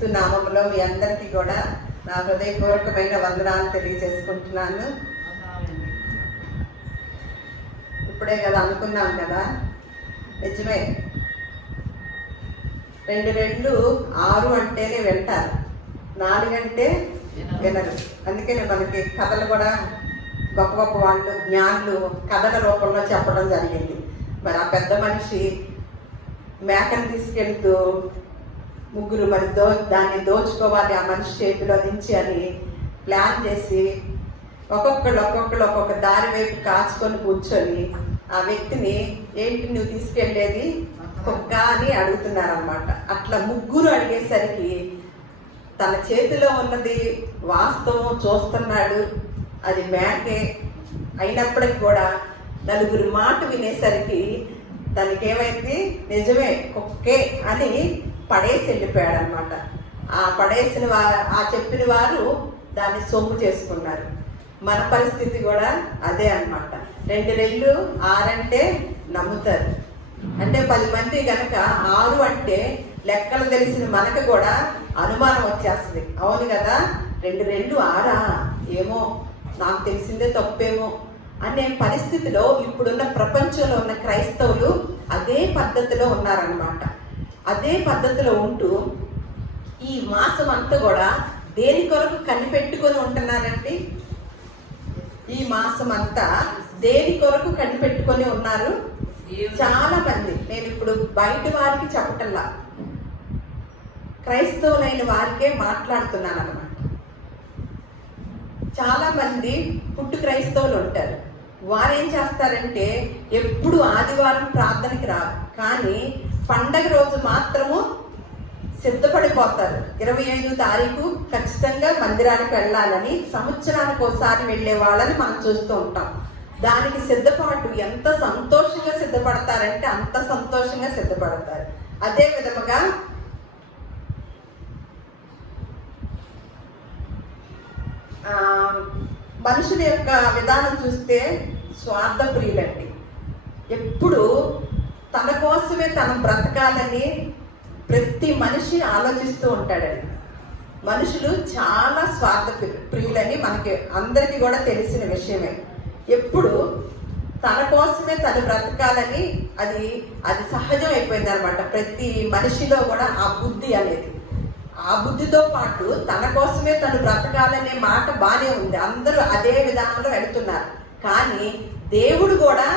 యేసుక్రీస్తు నామములో మీ అందరికీ కూడా నా హృదయపూర్వకమైన వందనాలు తెలియజేసుకుంటున్నాను. ఇప్పుడే కదా అనుకున్నాం కదా, నిజమే. 2 రెళ్ళు 6 అంటేనే వింటారు, 4 అంటే వినరు. అందుకని మనకి కథలు కూడా గొప్ప గొప్ప వాళ్ళు జ్ఞానులు కథల రూపంలో చెప్పడం జరిగింది. మరి ఆ పెద్ద మనిషి మేకను తీసుకెళ్తూ ముగ్గురు మరి దాన్ని దోచుకోవాలి ఆ మనిషి చేతిలో నుంచి అని ప్లాన్ చేసి ఒక్కొక్కళ్ళు ఒక్కొక్క దారి వైపు కాచుకొని కూర్చొని ఆ వ్యక్తిని, ఏంటి నువ్వు తీసుకెళ్లేది కుక్క అని అడుగుతున్నారన్నమాట. అట్లా ముగ్గురు అడిగేసరికి తన చేతిలో ఉన్నది వాస్తవం చూస్తున్నాడు, అది మేకే అయినప్పటికీ కూడా నలుగురు మాట వినేసరికి దానికి ఏమైంది, నిజమే కుక్కే అని పడేసి వెళ్ళిపోయాడు అనమాట. ఆ పడేసిన ఆ చెప్పిన వారు దాన్ని సొమ్ము చేసుకున్నారు. మన పరిస్థితి కూడా అదే అన్నమాట. 2 రెళ్ళు 6 అంటే నమ్ముతారు. అంటే 10 మంది కనుక 6 అంటే లెక్కలు తెలిసిన మనకు కూడా అనుమానం వచ్చేస్తుంది. అవును కదా, 2 రెళ్ళు 6 ఏమో నాకు తెలిసిందే తప్పేమో అనే పరిస్థితిలో ఇప్పుడున్న ప్రపంచంలో ఉన్న క్రైస్తవులు అదే పద్ధతిలో ఉన్నారన్నమాట. అదే పద్ధతిలో ఉంటూ ఈ మాసం అంతా కూడా దేని కొరకు కనిపెట్టుకొని ఉంటున్నారండి? ఈ మాసం అంతా దేని కొరకు కనిపెట్టుకొని ఉన్నారు చాలా మంది. నేను ఇప్పుడు బయట వారికి చెప్పటంలా, క్రైస్తవులైన వారికే మాట్లాడుతున్నాను అన్నమాట. చాలా మంది పుట్టు క్రైస్తవులు ఉంటారు. వారు ఏం చేస్తారంటే ఎప్పుడు ఆదివారం ప్రార్థనకి రారు, కానీ పండగ రోజు మాత్రము సిద్ధపడిపోతారు. 25వ తారీఖు ఖచ్చితంగా మందిరానికి వెళ్ళాలని సంవత్సరానికి ఒకసారి వెళ్ళే వాళ్ళని మనం చూస్తూ ఉంటాం. దానికి సిద్ధపాటు ఎంత సంతోషంగా సిద్ధపడతారంటే అంత సంతోషంగా సిద్ధపడతారు. అదే విధముగా మనుషుల యొక్క విధానం చూస్తే స్వార్థ ప్రియులండి. ఎప్పుడు తన కోసమే తను బ్రతకాలని ప్రతి మనిషి ఆలోచిస్తూ ఉంటాడండి. మనుషులు చాలా స్వార్థ ప్రియులని మనకి అందరికీ కూడా తెలిసిన విషయమే. ఎప్పుడు తన కోసమే తను బ్రతకాలని అది సహజం అయిపోయింది అనమాట. ప్రతి మనిషిలో కూడా ఆ బుద్ధి అనేది, ఆ బుద్ధితో పాటు తన కోసమే తను బ్రతకాలనే మాట బాగానే ఉంది, అందరూ అదే విధానంలో వెళుతున్నారు. కానీ దేవుడు కూడా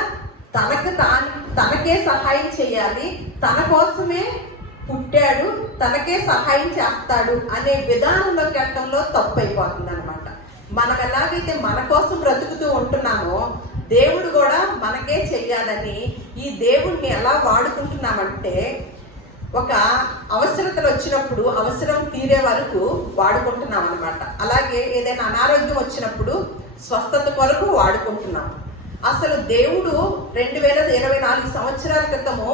తనకే సహాయం చేయాలి, తన కోసమే పుట్టాడు, తనకే సహాయం చేస్తాడు అనే విధానంలో కట్టంలో తప్పు అయిపోతుంది అనమాట. మనకు ఎలాగైతే మన కోసం బ్రతుకుతూ ఉంటున్నామో దేవుడు కూడా మనకే చెయ్యాలని ఈ దేవుణ్ణి ఎలా వాడుకుంటున్నామంటే, ఒక అవసరతలు వచ్చినప్పుడు అవసరం తీరే వరకు వాడుకుంటున్నాం అనమాట. అలాగే ఏదైనా అనారోగ్యం వచ్చినప్పుడు స్వస్థత కొరకు వాడుకుంటున్నాం. అసలు దేవుడు 2024 సంవత్సరాల క్రితము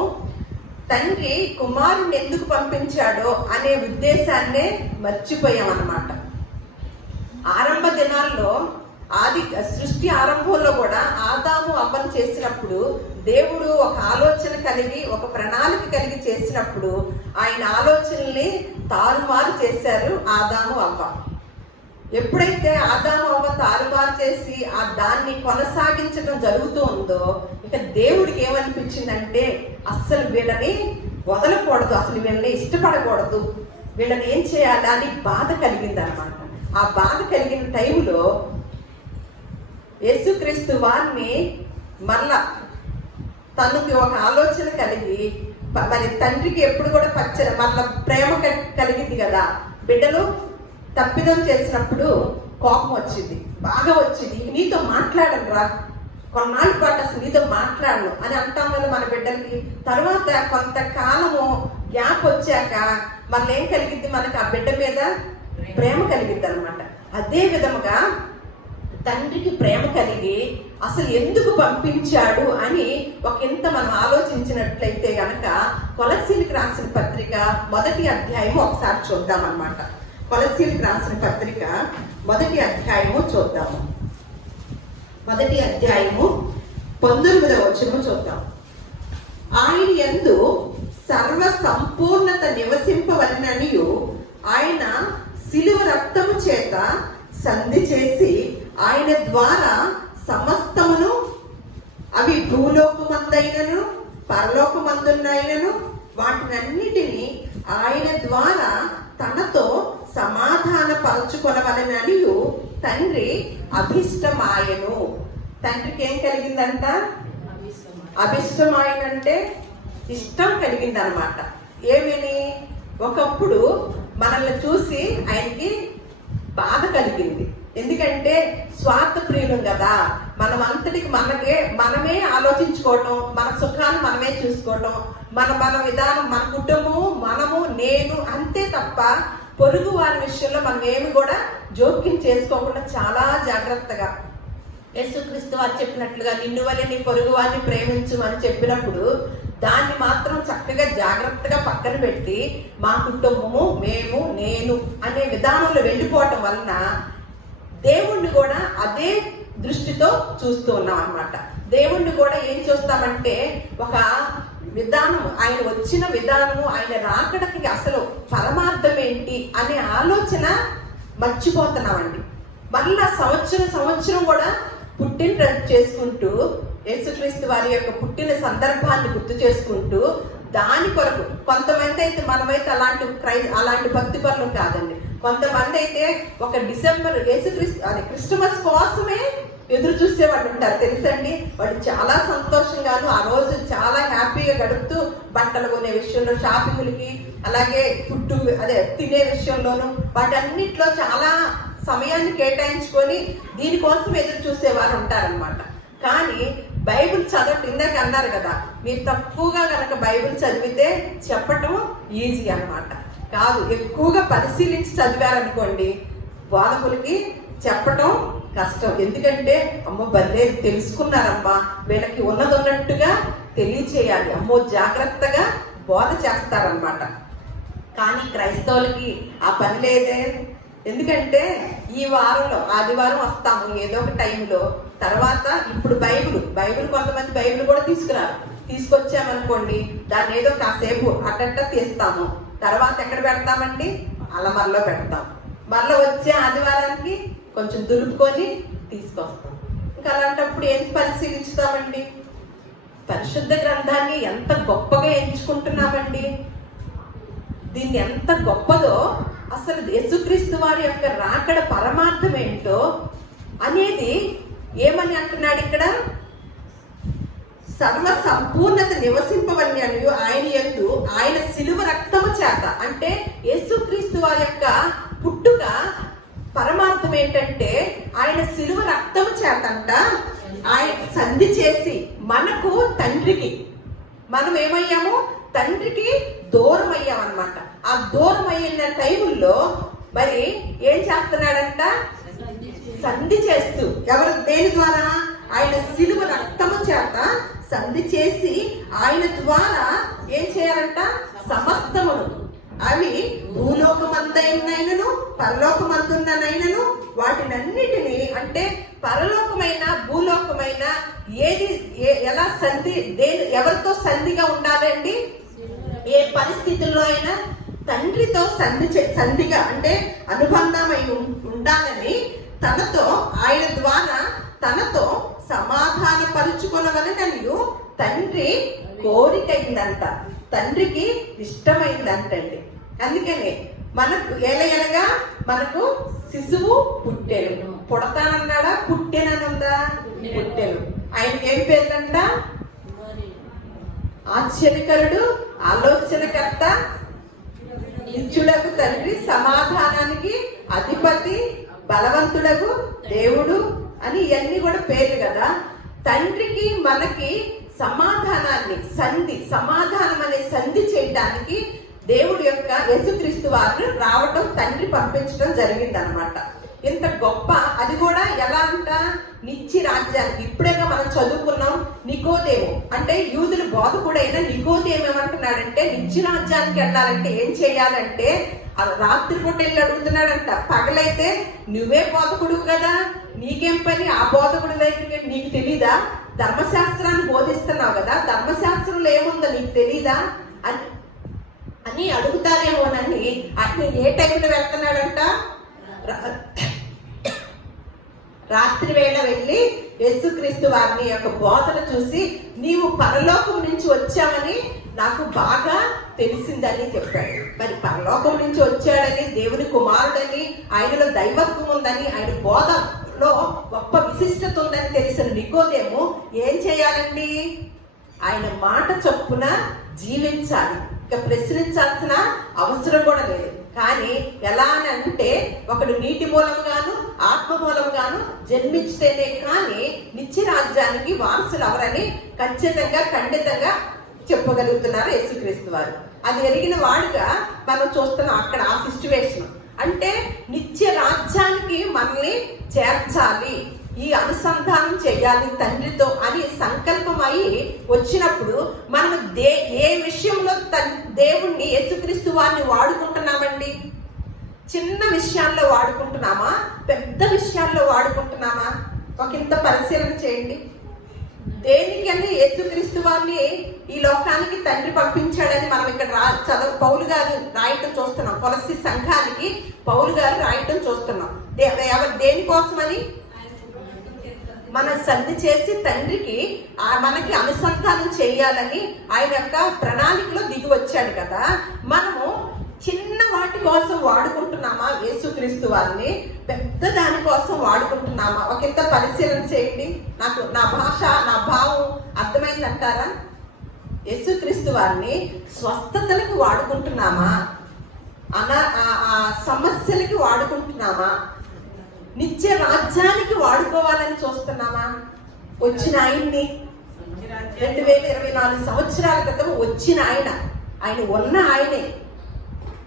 తండ్రి కుమారుని ఎందుకు పంపించాడో అనే ఉద్దేశాన్నే మర్చిపోయాం అన్నమాట. ఆరంభ దినాల్లో సృష్టి ఆరంభంలో కూడా ఆదాము అవ్వను చేసినప్పుడు దేవుడు ఒక ఆలోచన కలిగి ఒక ప్రణాళిక కలిగి చేసినప్పుడు ఆయన ఆలోచనల్ని తారుమారు చేశారు ఆదాము అవ్వ. ఎప్పుడైతే ఆదాము అవ్వ తారుమారు చేసి దాన్ని కొనసాగించడం జరుగుతూ ఉందో, ఇక దేవుడికి ఏమనిపించిందంటే అస్సలు వీళ్ళని వదలకూడదు, అసలు వీళ్ళని ఇష్టపడకూడదు, వీళ్ళని ఏం చేయాలి అని బాధ కలిగింది అనమాట. ఆ బాధ కలిగిన టైంలో యేసుక్రీస్తు వారిని మళ్ళా తనకి ఒక ఆలోచన కలిగి, మరి తండ్రికి ఎప్పుడు కూడా మళ్ళా ప్రేమ కలిగింది కదా, బిడ్డలు తప్పిదం చేసినప్పుడు కోపం వచ్చింది, బాగా వచ్చింది. నీతో మాట్లాడను రా, కొన్నాళ్ళ పాటు అసలు నీతో మాట్లాడను అని అంటాం కదా మన బిడ్డలకి. తర్వాత కొంతకాలము గ్యాప్ వచ్చాక మళ్ళీ ఏం కలిగిద్ది, మనకి ఆ బిడ్డ మీద ప్రేమ కలిగిద్ది అనమాట. అదే విధముగా తండ్రికి ప్రేమ కలిగి అసలు ఎందుకు పంపించాడు అని ఇంత మనం ఆలోచించినట్లయితే గనక కొలస్సీలకు రాసిన పత్రిక 1వ అధ్యాయము ఒకసారి చూద్దాం అన్నమాట. కొలస్సీలకు రాసిన పత్రిక 1వ అధ్యాయము చూద్దాము. 1వ అధ్యాయము 19వ వచనము చూద్దాం. ఆయన యందు సర్వ సంపూర్ణత నివసింపవలననియు ఆయన శిలువ రక్తము చేత సంధి చేసి ఆయన ద్వారా సమస్తమును, అవి భూలోకమందైనను పరలోకమందున్నైనను వాటినన్నిటినీ ఆయన ద్వారా తనతో సమాధాన పరచుకొనవలెనని తండ్రి అభిష్టమాయను. తండ్రికి ఏం కలిగిందంట? అభిష్టమాయనంటే ఇష్టం కలిగింది అనమాట. ఏమని? ఒకప్పుడు మనల్ని చూసి ఆయనకి బాధ కలిగింది. ఎందుకంటే స్వార్థ ప్రియులం కదా, మనం అంతటికి మనమే ఆలోచించుకోవటం, మన సుఖాన్ని మనమే చూసుకోవటం, మన విధానం, మన కుటుంబము, మనము, నేను అంతే తప్ప పొరుగు వారి విషయంలో మనం ఏమి కూడా జోక్యం చేసుకోకుండా చాలా జాగ్రత్తగా, యేసుక్రీస్తు వారు చెప్పినట్లుగా నిన్ను వలె నీ పొరుగు వారిని ప్రేమించు అని చెప్పినప్పుడు దాన్ని మాత్రం చక్కగా జాగ్రత్తగా పక్కన పెట్టి మా కుటుంబము, మేము, నేను అనే విధానంలో వెళ్ళిపోవటం వలన దేవుణ్ణి కూడా అదే దృష్టితో చూస్తూ ఉన్నాం అన్నమాట. దేవుణ్ణి కూడా ఏం చూస్తామంటే ఒక విధానం, ఆయన వచ్చిన విధానము, ఆయన రాకడకి అసలు పరమార్థం ఏంటి అనే ఆలోచన మర్చిపోతున్నామండి. మళ్ళా సంవత్సరం కూడా పుట్టినరోజు చేసుకుంటూ యేసుక్రీస్తు వారి యొక్క పుట్టిన సందర్భాన్ని గుర్తు చేసుకుంటూ దాని కొరకు కొంతమంది అయితే, మనమైతే అలాంటి భక్తి పనులు కాదండి. కొంతమంది అయితే ఒక డిసెంబర్ క్రిస్టమస్ కోసమే ఎదురు చూసే వాళ్ళు ఉంటారు తెలుసండి. వాళ్ళు చాలా సంతోషంగాను ఆ రోజు చాలా హ్యాపీగా గడుపుతూ బట్టలు కొనే విషయంలో, షాపింగ్లకి, అలాగే ఫుడ్ తినే విషయంలోను వాటన్నిటిలో చాలా సమయాన్ని కేటాయించుకొని దీనికోసం ఎదురు చూసేవారు ఉంటారనమాట. కానీ బైబిల్ చదవటం, ఇందాక అన్నారు కదా, మీరు తక్కువగా కనుక బైబిల్ చదివితే చెప్పటం ఈజీ అన్నమాట. కాదు, ఎక్కువగా పరిశీలించి చదివారనుకోండి బోధకులకి చెప్పటం కష్టం. ఎందుకంటే అమ్మో భలే తెలుసుకున్నారమ్మా, వీళ్ళకి ఉన్నట్టుగా తెలియచేయాలి, అమ్మో జాగ్రత్తగా బోధ చేస్తారనమాట. కానీ క్రైస్తవులకి ఆ పని లేదే. ఎందుకంటే ఈ వారంలో ఆదివారం వస్తాము ఏదో ఒక టైంలో, తర్వాత ఇప్పుడు బైబిల్ కొంతమంది బైబిల్ కూడా తీసుకొచ్చామనుకోండి, దాన్ని ఏదో కాసేపు అట్టట్ట తీస్తాము, తర్వాత ఎక్కడ పెడతామండి? అలమరలో పెడతాం. మళ్ళీ వచ్చే ఆదివారానికి కొంచెం దులుపుకొని తీసుకొస్తాం. ఇంకా అలాంటప్పుడు ఏం పరిశీలించుతామండి? పరిశుద్ధ గ్రంథాన్ని ఎంత గొప్పగా ఎంచుకుంటున్నామండి. దీన్ని ఎంత గొప్పదో, అసలు యేసుక్రీస్తు వారి యొక్క రాకడ పరమార్థం ఏంటో అనేది ఏమని అంటున్నాడు ఇక్కడ? సర్వ సంపూర్ణత నివసింపవల్యను ఆయన యందు ఆయన శిలువ రక్తము చేత, అంటే యేసుక్రీస్తు వారి యొక్క పుట్టుక పరమార్థం ఏంటంటే ఆయన శిలువ రక్తము చేతంట ఆయన సంధి చేసి మనకు తండ్రికి, మనం ఏమయ్యాము? తండ్రికి దూరం అయ్యామన్నమాట. ఆ దూరం అయిన టైముల్లో మరి ఏం చేస్తున్నాడంట? సంధి చేస్తూ, దేని ద్వారా? ఆయన శిలువ రక్తము చేత సంధి చేసి ఆయన ద్వారా ఏం చేయాలంట? సమస్తమును, అవి భూలోకమందైనను పరలోకమందున్ననైనను వాటినన్నిటినీ, అంటే పరలోకమైన భూలోకమైన ఏది ఎలా సంధి, ఎవరితో సంధిగా ఉండాలండి? ఏ పరిస్థితుల్లో అయినా తండ్రితో సంధిగా, అంటే అనుబంధమై ఉండాలని తనతో, ఆయన ద్వారా తనతో సమాధాన పరుచుకొనవలెనని తండ్రి కోరికైందంట, తండ్రికి ఇష్టమైందంటండి. అందుకనే మనకు ఎలగా మనకు శిశువు పుట్టెను. పుడతానన్నాడా? పుట్టెననుందా? పుట్టెను. ఆయనకి ఏం పేర్లంట? ఆశ్చర్యకరుడు, ఆలోచనకర్త, నిత్యుడకు తండ్రి, సమాధానానికి అధిపతి, బలవంతుడకు దేవుడు అని ఇవన్నీ కూడా పేర్లు కదా. తండ్రికి మనకి సమాధానం అనే సంధి చేయడానికి దేవుడి యొక్క యేసుక్రీస్తు వారు రావటం, తండ్రి పంపించడం జరిగింది అనమాట. ఇంత గొప్ప, అది కూడా ఎలా అంట? నిత్య రాజ్యానికి. ఇప్పుడేగా మనం చదువుకున్నాం నికోదేము, అంటే యూదుల బోధకుడైన నికోదేము ఏమంటున్నాడంటే నిత్య రాజ్యానికి వెళ్ళాలంటే ఏం చేయాలంటే రాత్రిపూట వెళ్ళి అడుగుతున్నాడంట. పగలైతే నువ్వే బోధకుడు కదా, నీకేం పని ఆ బోధకుడి దగ్గరికి? నీకు తెలీదా? ధర్మశాస్త్రాన్ని బోధిస్తున్నావు కదా, ధర్మశాస్త్రంలో ఏముందో నీకు తెలీదా అని అని అడుగుతారేమోనని ఆయన ఏ టైంలో వెళ్తున్నాడంట? రాత్రి వేళ వెళ్ళి యేసుక్రీస్తు వారిని యొక్క బోధన చూసి నీవు పరలోకం నుంచి వచ్చావని నాకు బాగా తెలిసిందని చెప్పాడు. మరి పరలోకం నుంచి వచ్చాడని, దేవుని కుమారుడని, ఆయనలో దైవత్వం ఉందని, ఆయన బోధలో గొప్ప విశిష్టత ఉందని తెలిసిన నికోదేము ఏం చేయాలండి? ఆయన మాట చొప్పున జీవించాలి. ఇక ప్రశ్నించాల్సిన అవసరం కూడా లేదు. కానీ ఎలా అని అంటే, ఒకడు నీటి మూలంగాను ఆత్మ మూలంగాను జన్మించితేనే కానీ నిత్య రాజ్యానికి వారసులు ఎవరని ఖండితంగా చెప్పగలుగుతున్నారు యేసుక్రీస్తు వారు. అది ఎరిగిన వాడుగా మనం చూస్తున్నాం అక్కడ ఆ సిచ్యువేషన్. అంటే నిత్య రాజ్యానికి మనల్ని చేర్చాలి, ఈ అనుసంధానం చేయాలి తండ్రితో అని సంకల్పం అయి వచ్చినప్పుడు మనం ఏ విషయంలో దేవుణ్ణి యేసుక్రీస్తు వారిని వాడుకుంటున్నామండి? చిన్న విషయాల్లో వాడుకుంటున్నామా, పెద్ద విషయాల్లో వాడుకుంటున్నామా? ఒక ఇంత పరిశీలన చేయండి. దేనికని యేసుక్రీస్తు వారిని ఈ లోకానికి తండ్రి పంపించాడని మనం ఇక్కడ పౌలు గారు రాయటం చూస్తున్నాం. కొలస్సీ సంఘానికి పౌలు గారు రాయటం చూస్తున్నాం. దేనికోసమని? మన సంధి చేసి తండ్రికి మనకి అనుసంధానం చేయాలని ఆయన యొక్క ప్రణాళికలో దిగి వచ్చాడు కదా. మనము చిన్న వాటి కోసం వాడుకుంటున్నామా యేసుక్రీస్తు వారిని, పెద్ద దాని కోసం వాడుకుంటున్నామా? ఒక ఇంత పరిశీలన చేయండి. నాకు నా భాష, నా భావం అర్థమైందంటారా? యేసుక్రీస్తు వారిని స్వస్థతలకు వాడుకుంటున్నామా, సమస్యలకి వాడుకుంటున్నామా, నిత్య రాజ్యానికి వాడుకోవాలని చూస్తున్నామా? వచ్చిన ఆయన్ని 2024 సంవత్సరాల క్రితం వచ్చిన ఆయన ఉన్న ఆయనే,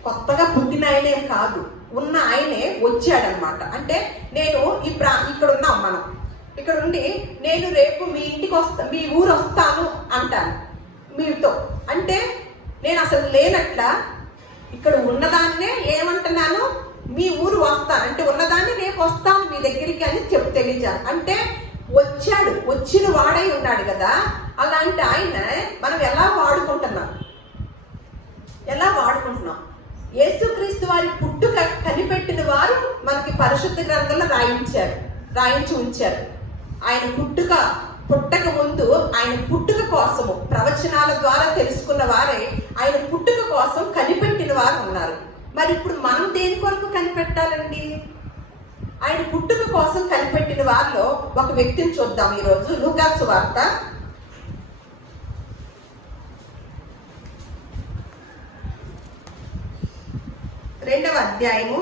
కొత్తగా పుట్టిన ఆయనే కాదు, ఉన్న ఆయనే వచ్చాడనమాట. అంటే నేను ఇక్కడ ఉన్నాం, మనం ఇక్కడ ఉండి నేను రేపు మీ ఇంటికి మీ ఊరు వస్తాను అంటాను మీతో. అంటే నేను అసలు లేనట్ల ఇక్కడ ఉన్నదాన్నే ఏమంటున్నాను, మీ ఊరు వస్తాను అంటే ఉన్నదాన్ని రేపు వస్తాను మీ దగ్గరికి అని తెలియజేయాలి. అంటే వచ్చాడు, వచ్చిన వాడై ఉన్నాడు కదా. అలాంటి ఆయన మనం ఎలా వాడుకుంటున్నాం? యేసుక్రీస్తు వారి పుట్టుక కనిపెట్టిన వారు మనకి పరిశుద్ధ గ్రంథంలో రాయించి ఉంచారు. ఆయన పుట్టక ముందు ఆయన పుట్టుక కోసము ప్రవచనాల ద్వారా తెలుసుకున్న వారే ఆయన పుట్టుక కోసం కనిపెట్టిన వారు ఉన్నారు. మరి ఇప్పుడు మనం దేని కొరకు కనిపెట్టాలండి? ఆయన పుట్టుక కోసం కనిపెట్టిన వారిలో ఒక వ్యక్తిని చూద్దాం ఈరోజు. లూకా సువార్త 2వ అధ్యాయము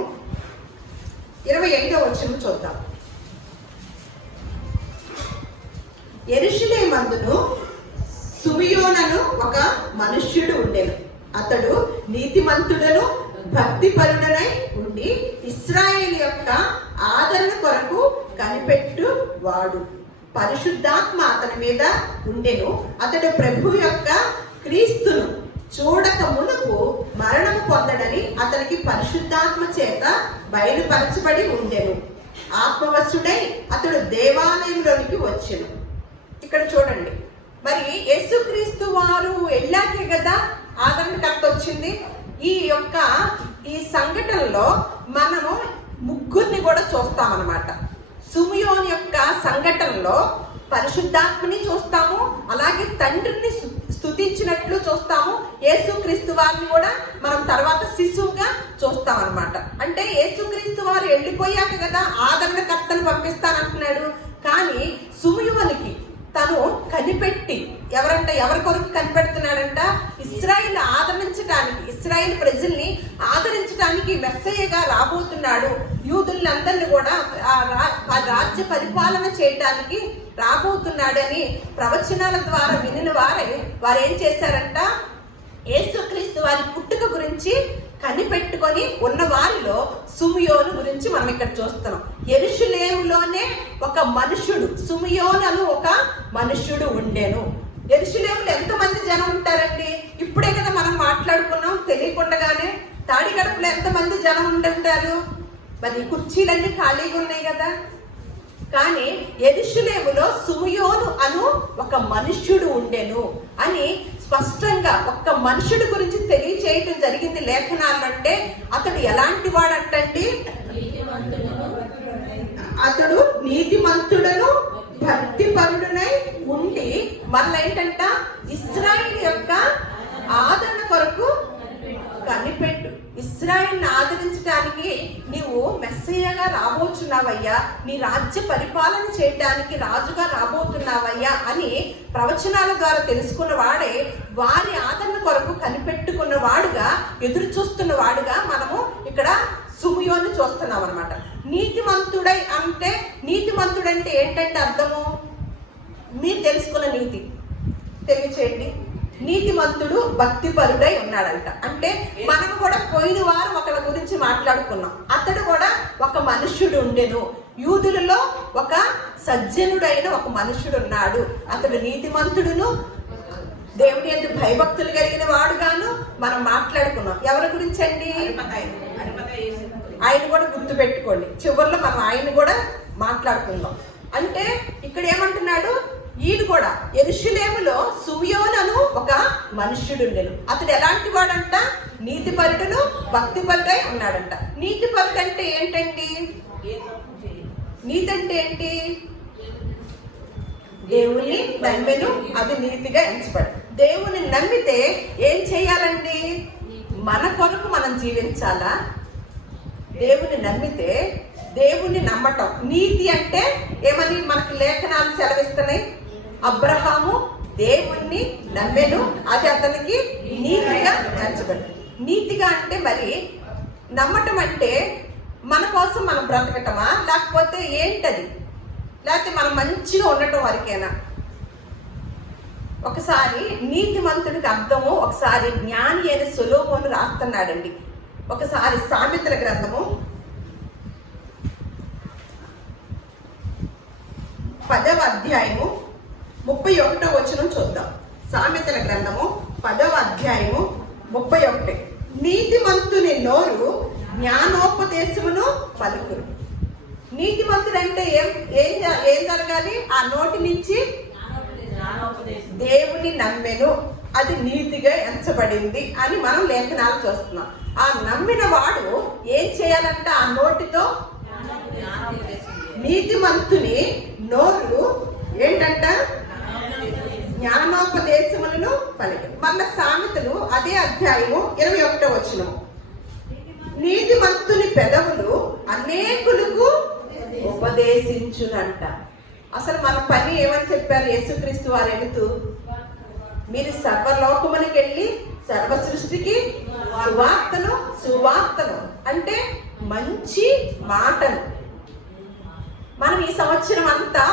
25వ వచనం చూద్దాం. యెరూషలేమందును సుమియోనను ఒక మనుష్యుడు ఉండెను. అతడు నీతిమంతుడను భక్తిపరుడనై ఉండి ఇశ్రాయేలు యొక్క ఆదరణ కొరకు కనిపెట్టువాడు. పరిశుద్ధాత్మ అతని మీద ఉండెను. అతడు ప్రభు యొక్క క్రీస్తును చూడక మునుపు మరణము పొందడని అతనికి పరిశుద్ధాత్మ చేత బయలుపరచబడి ఉండెను. ఆత్మవశుడై అతడు దేవాలయంలోనికి వచ్చెను. ఇక్కడ చూడండి, మరి యేసుక్రీస్తు వారు వెళ్ళాకే కదా ఆదరణకర్త వచ్చింది. ఈ సంఘటనలో మనము ముగ్గురిని కూడా చూస్తామన్నమాట. సుమియోని యొక్క సంఘటనలో పరిశుద్ధాత్మని చూస్తాము, అలాగే తండ్రిని స్తుతించినట్లు చూస్తాము. యేసుక్రీస్తు వారిని కూడా మనం తర్వాత శిశువుగా చూస్తాం అనమాట. అంటే యేసుక్రీస్తు వారు వెళ్ళిపోయాక కదా ఆదరణకర్తను పంపిస్తానంటున్నాడు. కానీ సుమియోనికి తను కనిపెట్టి ఎవరి కొరకు కనిపెడుతున్నాడంట? ఇశ్రాయేల్ ఆదరించడానికి, ఇశ్రాయేల్ ప్రజల్ని ఆదరించడానికి మెస్సయ్యగా రాబోతున్నాడు. యూదులందరినీ కూడా రాజ్య పరిపాలన చేయడానికి రాబోతున్నాడని ప్రవచనాల ద్వారా వినిన వారు ఏం చేశారంట? యేసుక్రీస్తు వారి పుట్టుక గురించి కనిపెట్టుకొని ఉన్న వారిలో సుమియోను గురించి మనం ఇక్కడ చూస్తున్నాం. యెరూషలేములోనే ఒక మనుషుడు, సుమియోను ఒక మనుష్యుడు ఉండేను. యెరూషలేములో ఎంతమంది జనం ఉంటారండి? ఇప్పుడే కదా మనం మాట్లాడుకున్నాం తెలియకుండానే. తాడిగడపలో ఎంతమంది జనం ఉంటుంటారు? మరి కుర్చీలన్నీ ఖాళీగా ఉన్నాయి కదా. కానీ యెరూషలేములో సుమియోను అను ఒక మనుష్యుడు ఉండెను అని స్పష్టంగా ఒక్క మనుషుడి గురించి తెలియచేయటం జరిగింది లేఖనాలు. అంటే అతడు ఎలాంటి వాడంటండి? అతడు నీతిమంతుడను భక్తిపరుడునై ఉండి మళ్ళీ ఏంటంట, ఇశ్రాయేలు యొక్క ఆదరణ కొరకు కనిపెట్టు. ఇశ్రాయేలుని ఆదరించడానికి నీవు మెస్సయ్యగా రాబోతున్నావయ్యా, నీ రాజ్య పరిపాలన చేయడానికి రాజుగా రాబోతున్నావయ్యా అని ప్రవచనాల ద్వారా తెలుసుకున్న వాడే వారి ఆదరణ కొరకు కనిపెట్టుకున్న వాడుగా, ఎదురు చూస్తున్న వాడుగా మనము ఇక్కడ సుమియోని చూస్తున్నాం అనమాట. నీతిమంతుడై అంటే, నీతిమంతుడంటే ఏంటంటే అర్థము మీరు తెలుసుకున్న నీతి తెలియచేయండి. నీతిమంతుడు భక్తిపరుడై ఉన్నాడంట. అంటే మనం కూడా పోయిన వారం ఒకరి గురించి మాట్లాడుకున్నాం. అతడు కూడా ఒక మనుష్యుడు ఉండెను, యూదులలో ఒక సజ్జనుడైన ఒక మనుష్యుడు ఉన్నాడు. అతడు నీతిమంతుడును దేవుని యందు భయభక్తులు కలిగిన వాడుగాను మనం మాట్లాడుకున్నాం. ఎవరి గురించి అండి? ఆయన కూడా గుర్తు పెట్టుకోండి. చివరిలో మనం ఆయన కూడా మాట్లాడుకుందాం. అంటే ఇక్కడ ఏమంటున్నాడు, ఈయన కూడా యెరూషలేములో సుమియోను ఒక మనుష్యుడు ఉండెను. అతడు ఎలాంటి వాడంట? నీతిపరుడును భక్తిపరుడై ఉన్నాడంట. నీతిపరుడు అంటే ఏంటండి? నీతి అంటే ఏంటి? దేవుని నమ్మెను, అది నీతిగా ఎంచబడు. దేవుని నమ్మితే ఏం చేయాలండి? మన కొరకు మనం జీవించాలా? దేవుని నమ్మితే, దేవుని నమ్మటం. నీతి అంటే ఏమని మనకి లేఖనాలు సెలవిస్తున్నాయి? అబ్రహాము దేవుణ్ణి నమ్మెను, అది అతనికి నీతిగా ఎంచబడింది. నీతిగా అంటే మరి నమ్మటం అంటే మన కోసం మనం బ్రతకటమా, లేకపోతే ఏంటది? లేకపోతే మనం మంచిగా ఉండటం వరకేనా? ఒకసారి నీతిమంతుడికి అర్థము ఒకసారి జ్ఞాని అయిన సొలొమోను రాస్తున్నాడండి. ఒకసారి సామెతల గ్రంథము 10వ అధ్యాయము 31వ వచనం చూద్దాం. సామెతల గ్రంథము 10వ అధ్యాయము 31. నీతిమంతుని నోరు జ్ఞానోపదేశమును పలుకురు. నీతిమంతుడు అంటే ఏం జరగాలి? ఆ నోటి నుంచి దేవుని నమ్మెను, అది నీతిగా ఎంచబడింది అని మనం లేఖనాలు చూస్తున్నాం. ఆ నమ్మిన వాడు ఏం చేయాలంట? ఆ నోటితో నీతిమంతుని నోరు ఏంటంట? జ్ఞానోపదేశములను పలికి. మళ్ళా సామెతలు అదే అధ్యాయము 21వ వచనము. నీతిమంతుని పెదవులు అనేకులకు ఉపదేశించునంట. అసలు మన పని ఏమని చెప్పారు యేసుక్రీస్తు వారు ఎడుతూ? మీరు సర్వలోకమునికి వెళ్ళి సర్వ సృష్టికి సువార్తను అంటే మంచి మాటలు. మనం ఈ సంవత్సరం అంతా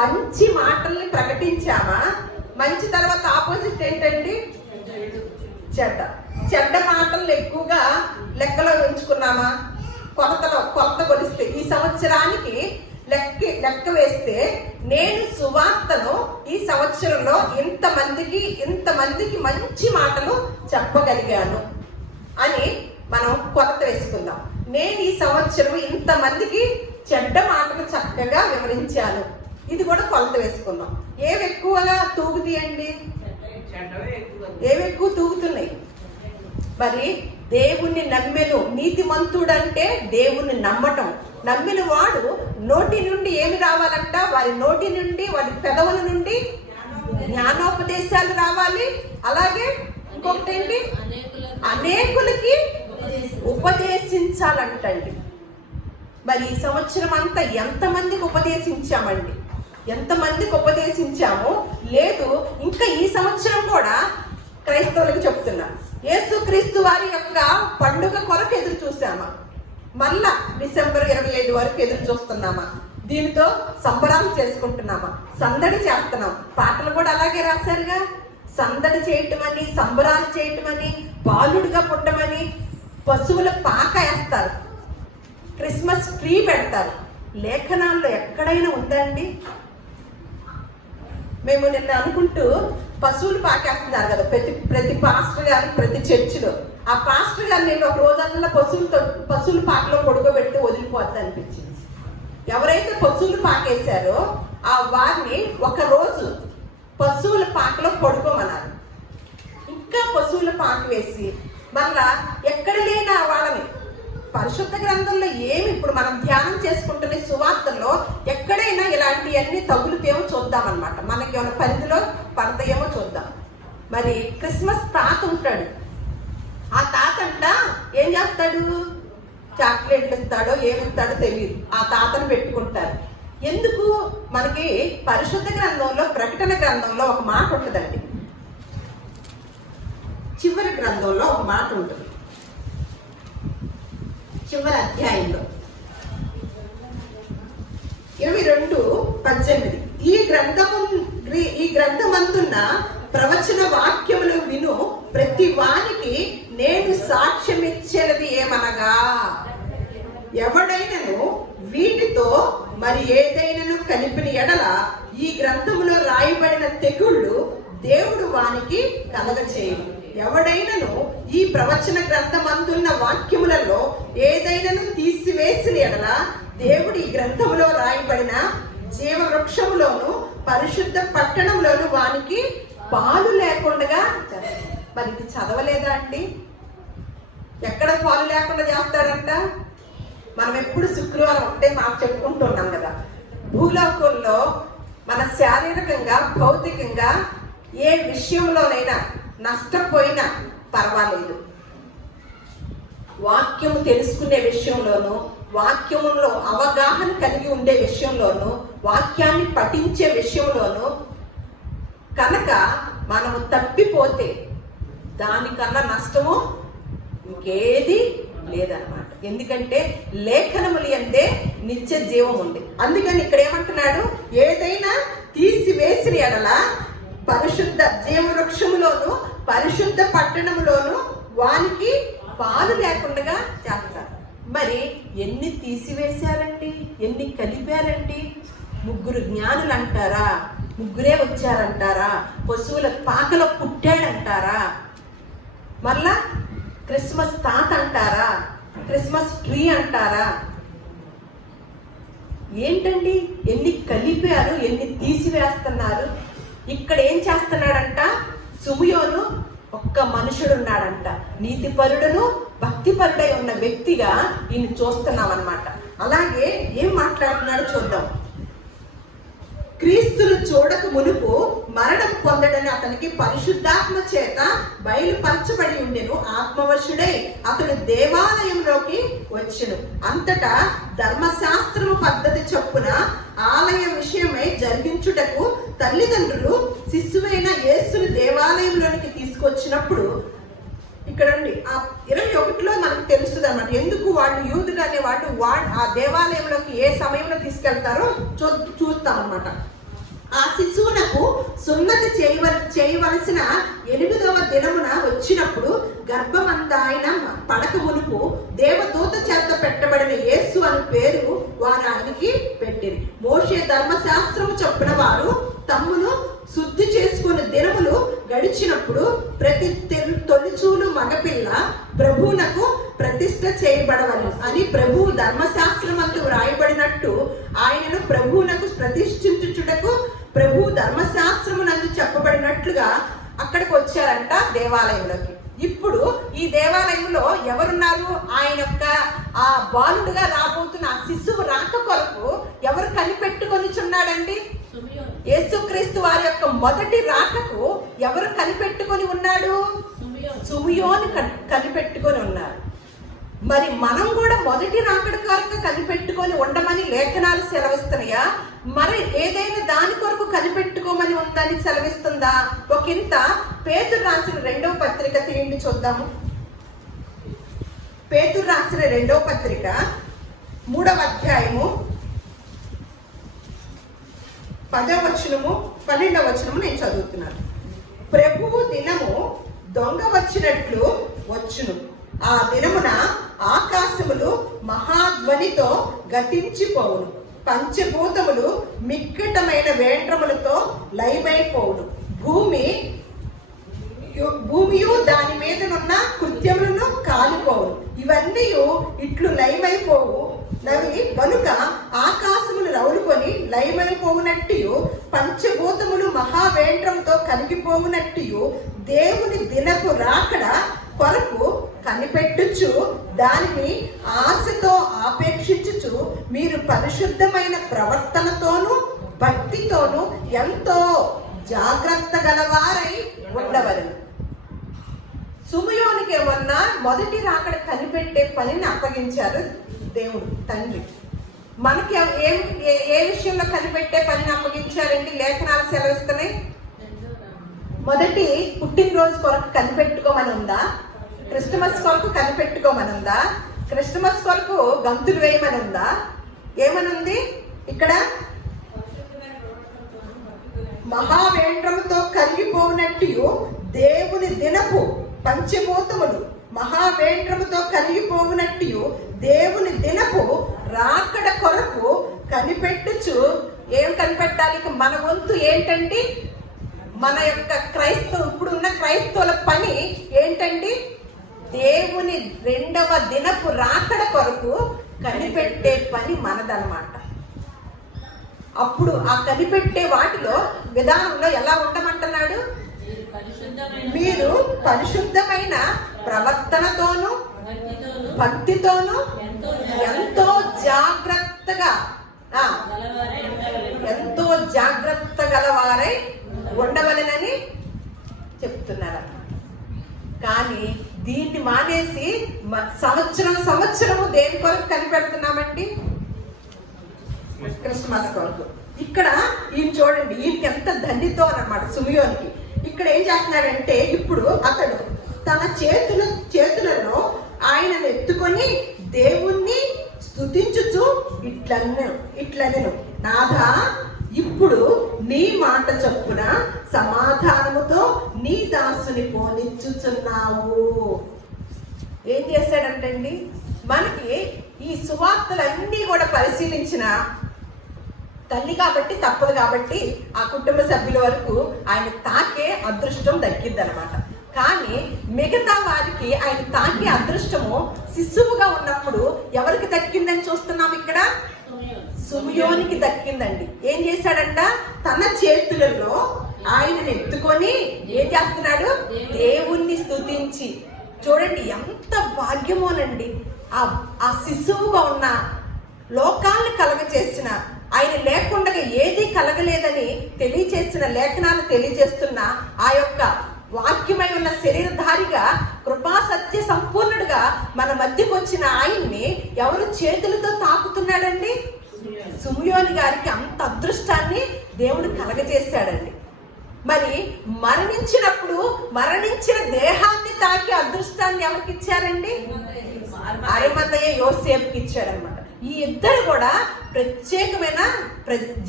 మంచి మాటల్ని ప్రకటించామా? మంచి తర్వాత ఆపోజిట్ ఏంటండి? చెడ్డ మాటలు ఎక్కువగా లెక్కలో ఉంచుకున్నామా? కొలత కొలిస్తే ఈ సంవత్సరానికి లెక్క వేస్తే నేను సువార్తను ఈ సంవత్సరంలో ఇంతమందికి మంచి మాటలు చెప్పగలిగాను అని మనం కొలత వేసుకుందాం. నేను ఈ సంవత్సరం ఇంతమందికి చెడ్డ మాటలు చక్కగా వివరించాను, ఇది కూడా కొలత వేసుకుందాం. ఏవి ఎక్కువగా తూగుతాయండి? ఏవి ఎక్కువ తూగుతున్నాయి? మరి దేవుణ్ణి నమ్మెను. నీతిమంతుడంటే దేవుణ్ణి నమ్మటం. నమ్మిన వాడు నోటి నుండి ఏమి రావాలంట? వారి నోటి నుండి, వారి పెదవుల నుండి జ్ఞానోపదేశాలు రావాలి. అలాగే ఇంకొకటి ఏంటి? అనేకులకి ఉపదేశించాలంటండి. మరి ఈ సంవత్సరం అంతా ఎంతమందికి ఉపదేశించామండి? ఎంతమందికి ఉపదేశించాము? లేదు, ఇంకా ఈ సంవత్సరం కూడా క్రైస్తవులకు చెప్తున్నా, యేసుక్రీస్తు వారి యొక్క పండుగ కొరకు ఎదురు చూసామా? మళ్ళా డిసెంబర్ 25 వరకు ఎదురు చూస్తున్నామా? దీనితో సంబరాలు చేసుకుంటున్నామా? సందడి చేస్తున్నాం. పాటలు కూడా అలాగే రాశారుగా, సందడి చేయటమని, సంబరాలు చేయటమని, బాలుడిగా పుట్టమని, పశువుల పాక వేస్తారు, క్రిస్మస్ ట్రీ పెడతారు. లేఖనాల్లో ఎక్కడైనా ఉందండి? మేము నిన్న అనుకుంటూ పశువులు పాకేస్తున్నారు కదా ప్రతి పాస్టర్ గారు, ప్రతి చర్చిలో. ఆ పాస్టర్ గారు నేను ఒక రోజంతా పశువుల పాకలో పడుకోబెడితే వదిలిపోద్ది అనిపించింది. ఎవరైతే పశువులు పాకేశారో ఆ వారిని ఒక రోజు పశువుల పాకలో పడుకోమన్నారు. ఇంకా పశువుల పాక వేసి మళ్ళా ఎక్కడ లేని వాళ్ళని పరిశుద్ధ గ్రంథంలో ఏమి ఇప్పుడు మనం ధ్యానం చేసుకుంటున్న సువార్తల్లో ఎక్కడైనా ఇలాంటివన్నీ తగులుతేమో చూద్దామన్నమాట. మనకి ఏమైనా పరిధిలో పడతాయేమో చూద్దాం. మరి క్రిస్మస్ తాత ఉంటాడు. ఆ తాత అంట ఏం చేస్తాడు? చాక్లెట్లు ఇస్తాడో ఏమిస్తాడో తెలియదు. ఆ తాతను పెట్టుకుంటారు. ఎందుకు? మనకి పరిశుద్ధ గ్రంథంలో ప్రకటన గ్రంథంలో ఒక మాట ఉంటుందండి. చివరి గ్రంథంలో ఒక మాట ఉంటుంది, చివరి అధ్యాయంలో 22:18 ఈ గ్రంథమందున్న ప్రవచన వాక్యములు విను ప్రతి వానికి నేను సాక్ష్యమిచ్చేది ఏమనగా, ఎవడైనను వీటితో మరి ఏదైనాను కలిపిన ఎడల ఈ గ్రంథములో రాయబడిన తెగుళ్ళు దేవుడు వానికి కలగచేయు. ఎవడైనను ఈ ప్రవచన గ్రంథమందున్న వాక్యములలో ఏదైనాను తీసివేసిన ఎడల దేవుడు ఈ గ్రంథములో రాయబడిన జీవ వృక్షములోను పరిశుద్ధ పట్టణంలోను వానికి పాలు లేకుండా. మరి ఇది చదవలేదా అండి? ఎక్కడ పాలు లేకుండా చేస్తాడంట? మనం ఎప్పుడు శుక్రవారం ఒకటే మాట చెప్పుకుంటున్నాం కదా. భూలోకంలో మన శారీరకంగా భౌతికంగా ఏ విషయంలోనైనా నష్టపోయినా పర్వాలేదు, వాక్యము తెలుసుకునే విషయంలోనూ, వాక్యములో అవగాహన కలిగి ఉండే విషయంలోనూ, వాక్యాన్ని పఠించే విషయంలోనూ కనుక మనము తప్పిపోతే దానికన్నా నష్టము ఇంకేది లేదన్నమాట. ఎందుకంటే లేఖనములు అందే నిత్య జీవం ఉంది. అందుకని ఇక్కడ ఏమంటున్నాడు? ఏదైనా తీసివేసిన ఎడల పరిశుద్ధ జీవవృక్షములోను పరిశుద్ధ పట్టణములోను వానికి పాలు లేకుండా చేస్తారు. మరి ఎన్ని తీసివేశారండి, ఎన్ని కలిపారండి? 3 జ్ఞానులు అంటారా? 3 వచ్చారంటారా? పశువుల పాకలో పుట్టాడంటారా? మళ్ళా క్రిస్మస్ తాత అంటారా? క్రిస్మస్ ట్రీ అంటారా? ఏంటండి, ఎన్ని కలిపారు, ఎన్ని తీసివేస్తున్నారు? ఇక్కడ ఏం చేస్తున్నాడంట? సుమయోను ఒక్క మనుషుడు ఉన్నాడంట. నీతిపరుడును భక్తిపరుడై ఉన్న వ్యక్తిగా ఈయన చూస్తున్నాం అన్నమాట. అలాగే ఏం మాట్లాడుతున్నాడో చూద్దాం. క్రీస్తును చూడక మునుపు మరణం పొందడని అతనికి పరిశుద్ధాత్మ చేత బయలుపరచబడి ఉండెను. ఆత్మవశుడై అతడు దేవాలయంలోకి వచ్చెను. అంతటా ధర్మశాస్త్రము పద్ధతి చొప్పున ఆలయ విషయమై జరిగించుటకు తల్లిదండ్రులు శిశువైన యేసును దేవాలయంలోనికి తీసుకొచ్చినప్పుడు, ఇక్కడ 21లో మనకు తెలుస్తుంది అన్నమాట. ఎందుకు వాళ్ళు యూదులు అనే వాళ్ళు ఆ దేవాలయంలోకి ఏ సమయంలో తీసుకెళ్తారో చూస్తాం అన్నమాట. ఆ శిశువునకు సున్నతి చేయవలసిన 8వ దినమున వచ్చినప్పుడు గర్భమంతా ఆయన పడక మునుపు దేవదూత చేత పెట్టబడిన యేసు అని పేరు వారు ఆయనకి పెట్టింది. మోషే ధర్మశాస్త్రము చొప్పున వారు తమ్మును శుద్ధి చేసుకున్న దినములు గడిచినప్పుడు ప్రతి తొలిచూలు మగపిల్ల ప్రభువునకు ప్రతిష్ఠ చేయబడవలను అని ప్రభువు ధర్మశాస్త్రమందు వ్రాయబడినట్టు ఆయనను ప్రభువునకు ప్రతిష్ఠించుటకు ప్రభు ధర్మశాస్త్రమునందు చెప్పబడినట్లుగా అక్కడికి వచ్చారంట దేవాలయంలోకి. ఇప్పుడు ఈ దేవాలయంలో ఎవరున్నారు? ఆయన యొక్క ఆ బాలుడుగా రాబోతున్న ఆ శిశువు రాక కొరకు ఎవరు కనిపెట్టుకొని చున్నాడండి? యేసుక్రీస్తు వారి యొక్క మొదటి రాకకు ఎవరు కనిపెట్టుకొని ఉన్నాడు? సుమయోను కనిపెట్టుకొని ఉన్నారు. మరి మనం కూడా మొదటి రాకడ కొరకు కనిపెట్టుకొని ఉండమని లేఖనాలు సెలవిస్తున్నాయా? మరి ఏదైనా దాని కొరకు కనిపెట్టుకోమని ఉందని సెలవిస్తుందా? ఒకంత పేతురు రాసిన 2వ పత్రిక తీయండి చూద్దాము. పేతురు రాసిన 2వ పత్రిక 3వ అధ్యాయము 10వ వచనము 12వ వచనము నేను చదువుతున్నాను. ప్రభువు దినము దొంగ వచ్చినట్లు వచ్చును. ఆ దినమున ఆకాశములు మహాధ్వనితో గతించిపోవును, పంచభూతములు మిక్కటమైన వేండ్రములతో లయమైపోవును, భూమియు దాని మీదనున్న కృత్యములను కాలిపోవును. ఇవన్నీ ఇట్లు లయమైపోవు నవి కనుక ఆకాశములు రౌలుకొని లయమైపోవునట్టు పంచభూతములు మహావేంద్రంతో కలిగిపోవునట్టు దేవుని దినపు రాకడ కొరకు కనిపెట్టుచు దానిని ఆశతో ఆపేక్షించుచు మీరు పరిశుద్ధమైన ప్రవర్తనతోనూ భక్తితోనూ ఎంతో జాగ్రత్త గలవారై ఉండవలెను. సుమయోనికి ఏమన్నా మొదటి రాకడ కనిపెట్టే పనిని అప్పగించారు దేవుడు తండ్రి. మనకి ఏ విషయంలో కనిపెట్టే పనిని అప్పగించారండి? లేఖనాలు సెలవిస్తున్నాయి. మొదటి పుట్టినరోజు కొరకు కనిపెట్టుకోమని ఉందా? క్రిస్టమస్ కొరకు కనిపెట్టుకోమని ఉందా? క్రిస్టమస్ కొరకు గంతులు వేయమని ఉందా? ఏమని ఉంది ఇక్కడ? మహావేంద్రముతో కరిగిపోనట్టు దేవుని దినపు పంచభూతములు మహావేంద్రముతో కరిగిపోనట్టు దేవుని దినపు రాకడ కొరకు కనిపెట్టుచు. ఏం కనిపెట్టాలి? మన వంతు ఏంటండి? మన యొక్క ఇప్పుడున్న క్రైస్తవుల పని ఏంటండి? దేవుని రెండవ దినపు రాకడ కొరకు కనిపెట్టే పని మనదన్నమాట. అప్పుడు ఆ కనిపెట్టే వాటిలో విధానంలో ఎలా ఉండమంటున్నాడు? మీరు పరిశుద్ధమైన ప్రవర్తనతోనూ భక్తితోనూ ఎంతో జాగ్రత్త గలవారై ఉండవలెనని చెప్తున్నారు. కానీ దీన్ని మానేసి సంవత్సరము దేని కొరకు కనిపెడుతున్నామండి? క్రిస్మస్ కొరకు. ఇక్కడ ఈయన చూడండి, ఈయనకి ఎంత ధన్యతో అన్నమాట సుమయోనికి. ఇక్కడ ఏం చేస్తున్నాడంటే, ఇప్పుడు అతడు తన చేతులలో ఆయనను ఎత్తుకొని దేవుణ్ణి స్తుతించుచు ఇట్లనెను, నాథా, ఇప్పుడు నీ మాట చొప్పున సమాధానముతో నీ దాసుని పోనిచ్చుచున్నావు. ఏం చేశాడంటండి? మనకి ఈ సువార్తలన్నీ కూడా పరిశీలించిన తల్లి కాబట్టి, తప్పదు కాబట్టి ఆ కుటుంబ సభ్యుల వరకు ఆయన తాకే అదృష్టం దక్కిందనమాట. కానీ మిగతా వారికి ఆయన తాకే అదృష్టము శిశువుగా ఉన్నప్పుడు ఎవరికి దక్కిందని చూస్తున్నాం ఇక్కడ? సుమయోనికి దక్కిందండి. ఏం చేశాడంట? తన చేతులలో ఆయనను ఎత్తుకొని ఏం చేస్తున్నాడు? దేవుణ్ణి స్తుతించి. చూడండి ఎంత భాగ్యమోనండి. ఆ శిశువుగా ఉన్న లోకాన్ని కలగచేసిన, ఆయన లేకుండా ఏది కలగలేదని తెలియచేసిన లేఖనాలు తెలియజేస్తున్న ఆ యొక్క వాక్యమై ఉన్న శరీరధారిగా కృపా సత్య సంపూర్ణుడిగా మన మధ్యకు వచ్చిన ఆయన్ని ఎవరు చేతులతో తాకుతున్నాడండి? సుమయోని గారికి అంత అదృష్టాన్ని దేవుడు కలగజేశాడండి. మరి మరణించినప్పుడు మరణించిన దేహాన్ని తాకి అదృష్టాన్ని ఎవరికి ఇచ్చారండి? అరిమతయ్య యోసేపుకి ఇచ్చాడనమాట. ఈ ఇద్దరు కూడా ప్రత్యేకమైన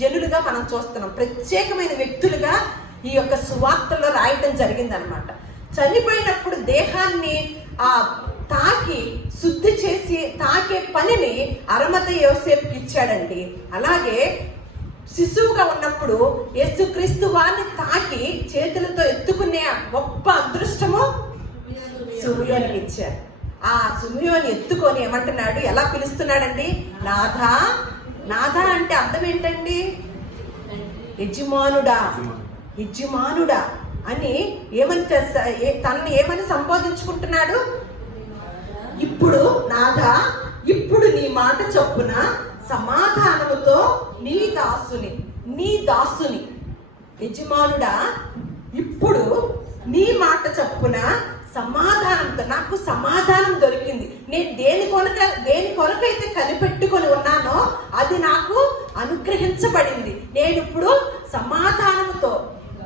జనులుగా మనం చూస్తున్నాం. ప్రత్యేకమైన వ్యక్తులుగా ఈ యొక్క సువార్తలో రాయటం జరిగిందనమాట. చనిపోయినప్పుడు దేహాన్ని తాకి శుద్ధి చేసి తాకే పనిని అరిమతయ్య యోసేపుకి ఇచ్చాడండి. అలాగే శిశువుగా ఉన్నప్పుడు యేసుక్రీస్తు వారిని తాకి చేతులతో ఎత్తుకునే గొప్ప అదృష్టము సుమయోనికి ఇచ్చారు. ఆ సుమయోని ఎత్తుకొని ఏమంటున్నాడు? ఎలా పిలుస్తున్నాడండి? నాథా. నాథా అంటే అర్థం ఏంటండి? యజమానుడా, యజమానుడా అని తనని ఏమని సంబోధించుకుంటున్నాడు? ఇప్పుడు నాథా, ఇప్పుడు నీ మాట చొప్పున సమాధానముతో నీ దాసుని యజమానుడా, ఇప్పుడు నీ మాట చొప్పున సమాధానంతో నాకు సమాధానం దొరికింది. నేను దేని కొరకైతే కనిపెట్టుకొని ఉన్నానో అది నాకు అనుగ్రహించబడింది. నేను ఇప్పుడు సమాధానంతో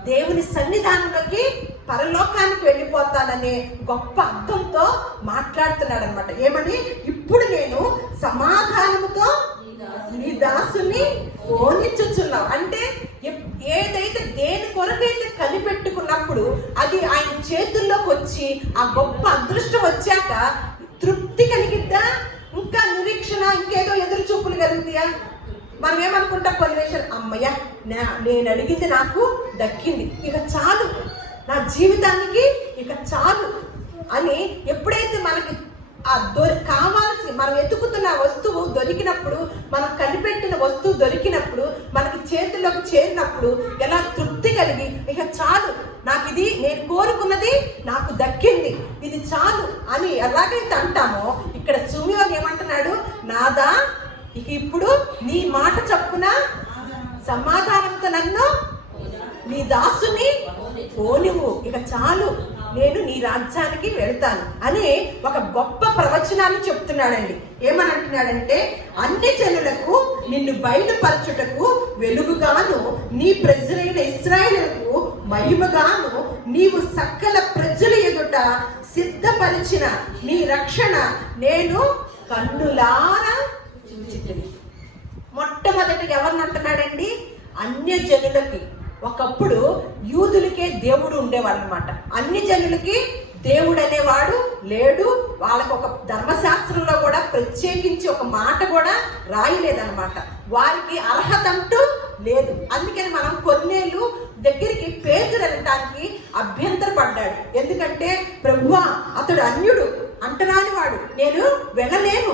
దేవుని సన్నిధానంలోకి, పరలోకానికి వెళ్ళిపోతాననే గొప్ప అర్థంతో మాట్లాడుతున్నాడు అనమాట. ఏమని? ఇప్పుడు నేను సమాధానముతో నీ దాసుని పోనిచ్చుచున్నావు. అంటే ఏదైతే దేని కొరకైతే కనిపెట్టుకున్నప్పుడు అది ఆయన చేతుల్లోకి వచ్చి ఆ గొప్ప అదృష్టం వచ్చాక తృప్తి కలిగిద్దా? ఇంకా నిరీక్షణ, ఇంకేదో ఎదురు చూపులు కలుగుతాయా? మనం ఏమనుకుంటాం కొన్ని విషయాలు, అమ్మయ్య నేను అడిగింది నాకు దక్కింది, ఇక చాలు, నా జీవితానికి ఇక చాలు అని ఎప్పుడైతే మనకి కావాల్సి మనం ఎత్తుకుతున్న వస్తువు దొరికినప్పుడు, మనం కనిపెట్టిన వస్తువు దొరికినప్పుడు, మనకి చేతుల్లోకి చేరినప్పుడు ఎలా తృప్తి కలిగి ఇక చాలు నాకు ఇది నేను కోరుకున్నది నాకు దక్కింది, ఇది చాలు అని ఎలాగైతే అంటామో, ఇక్కడ సిమియోను ఏమంటున్నాడు, నాదా ఇక ఇప్పుడు నీ మాట చప్పున సమాధానంతో నన్ను నీ దాసుని పోనివ్వు, ఇక చాలు, నేను నీ రాజ్యానికి వెళ్తాను అని ఒక గొప్ప ప్రవచనాన్ని చెప్తున్నాడండి. ఏమని అంటున్నాడంటే, అన్ని జనులకు నిన్ను బయలుపరచుటకు వెలుగుగాను, నీ ప్రజలైన ఇశ్రాయేలుకు మహిమగాను, నీవు సకల ప్రజల ఎదుట సిద్ధపరిచిన నీ రక్షణ నేను కన్నులారా చూచితిని. మొట్టమొదటిగా ఎవరిని అంటున్నాడండి, అన్య జనులకి. ఒకప్పుడు యూదులకే దేవుడు ఉండేవాడు అనమాట. అన్ని జనులకి దేవుడు అనేవాడు లేడు. వాళ్ళకు ఒక ధర్మశాస్త్రంలో కూడా ప్రత్యేకించి ఒక మాట కూడా రాయలేదన్నమాట. వారికి అర్హత అంటూ లేదు. అందుకని మనం కొన్నేళ్ళు దగ్గరికి పేతురు వెళ్ళటానికి అభ్యంతరపడ్డాడు. ఎందుకంటే ప్రభువా అతడు అన్యుడు, అంటరాని వాడు, నేను వెళ్ళలేను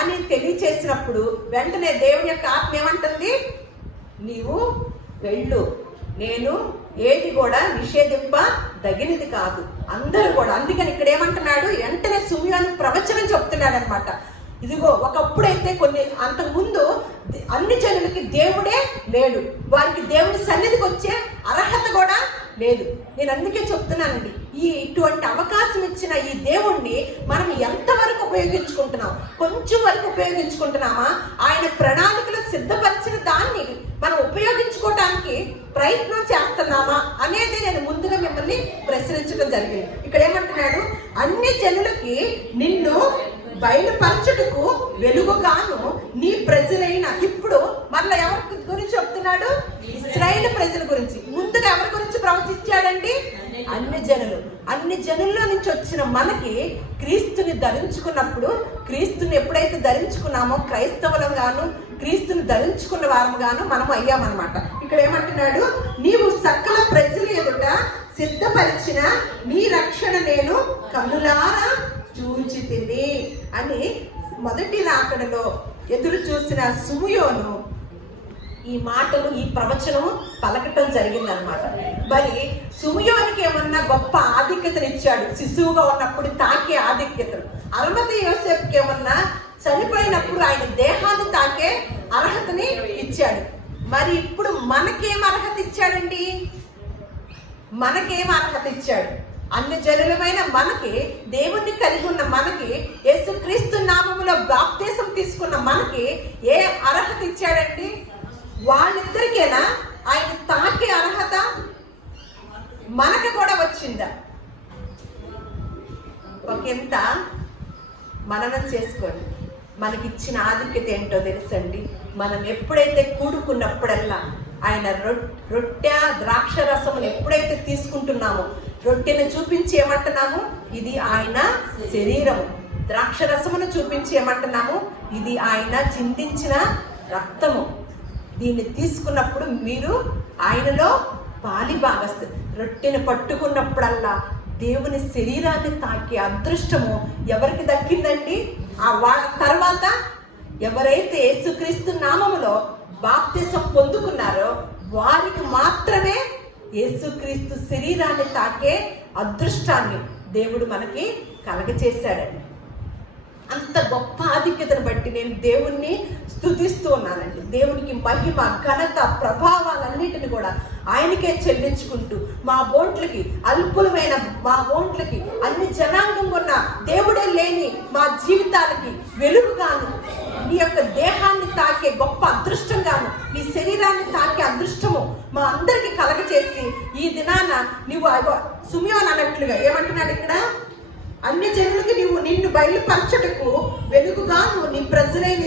అని తెలియచేసినప్పుడు వెంటనే దేవుని యొక్క ఆత్మ ఏమంటుంది, నీవు వెళ్ళు, నేను ఏది కూడా నిషేధింప దగినది కాదు, అందరూ కూడా. అందుకని ఇక్కడ ఏమంటున్నాడు, వెంటనే సిమియోను ప్రవచనం చెప్తున్నాడు అనమాట. ఇదిగో ఒకప్పుడైతే అంతకు ముందు అన్ని జనులకి దేవుడే లేడు, వారికి దేవుడి సన్నిధికి వచ్చే అర్హత కూడా లేదు. నేను అందుకే చెప్తున్నానండి, ఇటువంటి అవకాశం ఇచ్చిన ఈ దేవుణ్ణి మనం ఎంతవరకు ఉపయోగించుకుంటున్నాం? కొంచెం వరకు ఉపయోగించుకుంటున్నామా? ఆయన ప్రణాళికలు సిద్ధపరిచిన దాన్ని మనం ఉపయోగించుకోవటానికి ప్రయత్నం చేస్తున్నామా అనేది నేను ముందుగా మిమ్మల్ని ప్రశ్నించడం జరిగింది. ఇక్కడ ఏమంటున్నాడు, అన్ని జనులకి నిన్ను బయలుపరచుటకు వెలుగుగాను, నీ ప్రజలైన. ఇప్పుడు మళ్ళీ ఎవరి గురించి చెప్తున్నాడు, ఇశ్రాయేలు ప్రజల గురించి. ముందుగా ఎవరి గురించి ప్రవచించాడండి, అన్ని జనులు. అన్ని జనుల్లో నుంచి వచ్చిన మనకి క్రీస్తుని ధరించుకున్నప్పుడు, క్రీస్తుని ఎప్పుడైతే ధరించుకున్నామో క్రైస్తవులం గాను, క్రీస్తుని ధరించుకున్న వారం గాను మనం అయ్యామన్నమాట. ఇక్కడ ఏమంటున్నాడు, నీవు సకల ప్రజల ఎదుట సిద్ధపరిచిన నీ రక్షణ నేను కన్నులారా చూచితిని అని మొదటి రాకడలో ఎదురు చూసిన సిమియోను ఈ మాటలు, ఈ ప్రవచనం పలకటం జరిగిందనమాట. మరి సిమియోనికి ఏమన్నా గొప్ప ఆధిక్యతను ఇచ్చాడు, శిశువుగా ఉన్నప్పుడు తాకే ఆధిక్యతను. అల్మతి యోసేపుకి ఏమన్నా చనిపోయినప్పుడు ఆయన దేహాన్ని తాకే అర్హతని ఇచ్చాడు. మరి ఇప్పుడు మనకేం అర్హత ఇచ్చాడండి? మనకేం అర్హత ఇచ్చాడు? అన్ని జనులమైన మనకి, దేవుణ్ణి కలిగి ఉన్న మనకి, యేసుక్రీస్తు నామములో బాప్తిసం తీసుకున్న మనకి ఏ అర్హత ఇచ్చాడండి? వాళ్ళిద్దరికేనా ఆయన తాకే అర్హత మనకి కూడా వచ్చిందా? ఒకంత మననం చేసుకోండి. మనకిచ్చిన ఆధిక్యత ఏంటో తెలుసండి. మనం ఎప్పుడైతే కూడుకున్నప్పుడల్లా ఆయన రొట్టె ద్రాక్ష రసమును ఎప్పుడైతే తీసుకుంటున్నామో, రొట్టెను చూపించి ఏమంటున్నాము, ఇది ఆయన శరీరము. ద్రాక్ష రసమును చూపించి ఏమంటున్నాము, ఇది ఆయన చిందించిన రక్తము. దీన్ని తీసుకున్నప్పుడు మీరు ఆయనలో పాలి భాగస్తులు. రొట్టెను పట్టుకున్నప్పుడల్లా దేవుని శరీరాన్ని తాకే అదృష్టము ఎవరికి దక్కిందండి? వాళ్ళ తర్వాత ఎవరైతే యేసుక్రీస్తు నామములో బాప్తిసం పొందుకున్నారో వారికి మాత్రమే యేసుక్రీస్తు శరీరాన్ని తాకే అదృష్టాన్ని దేవుడు మనకి కలగచేశాడండి. అంత గొప్ప ఆధిక్యతను బట్టి నేను దేవుణ్ణి స్తుతిస్తూ ఉన్నానండి. దేవునికి మహిమ, ఘనత, ప్రభావాలన్నిటిని కూడా ఆయనకే చెల్లించుకుంటూ, మా బోంట్లకి, అల్పులమైన మా బోంట్లకి, అన్ని జనాంగం ఉన్న దేవుడే లేని మా జీవితాలకి వెలుగుగాను, నీ యొక్క దేహాన్ని తాకే గొప్ప అదృష్టంగాను, నీ శరీరాన్ని తాకే అదృష్టము మా అందరికి కలగచేసి ఈ దినాన నువ్వు సిమియోను అన్నట్లుగా ఏమంటున్నాడు ఇక్కడ, అన్ని జనులకి నిన్ను బయలుపరచుటకు వెలుగుగాను, నీ ప్రజలైన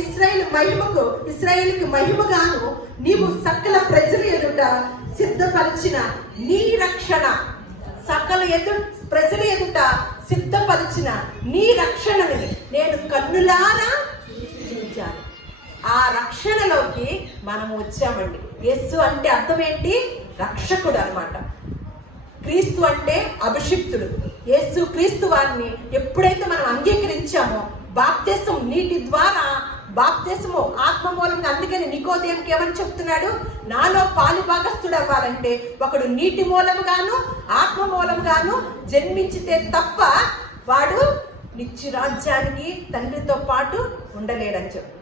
ఇశ్రాయేలుకి మహిమగాను, నీవు సకల ప్రజల ఎదుట సిద్ధపరిచిన నీ రక్షణ, ప్రజల ఎదుట సిద్ధపరిచిన నీ రక్షణని నేను కన్నులారా చూచాను. ఆ రక్షణలోకి మనం వచ్చామండి. యేసు అంటే అర్థం ఏంటి? రక్షకుడు అన్నమాట. క్రీస్తు అంటే అభిషిక్తుడు. యేసు క్రీస్తు వారిని ఎప్పుడైతే మనం అంగీకరించామో, బాప్తిసం నీటి ద్వారా బాప్తిస్మము ఆత్మ మూలంగా. అందుకని నికోదేముకి ఏమని చెప్తున్నాడు? నాలో పాలు భాగస్థుడు అవ్వాలంటే ఒకడు నీటి మూలముగాను ఆత్మ మూలంగాను జన్మించితే తప్ప వాడు నిత్య రాజ్యానికి తండ్రితో పాటు ఉండలేడని చెప్పు.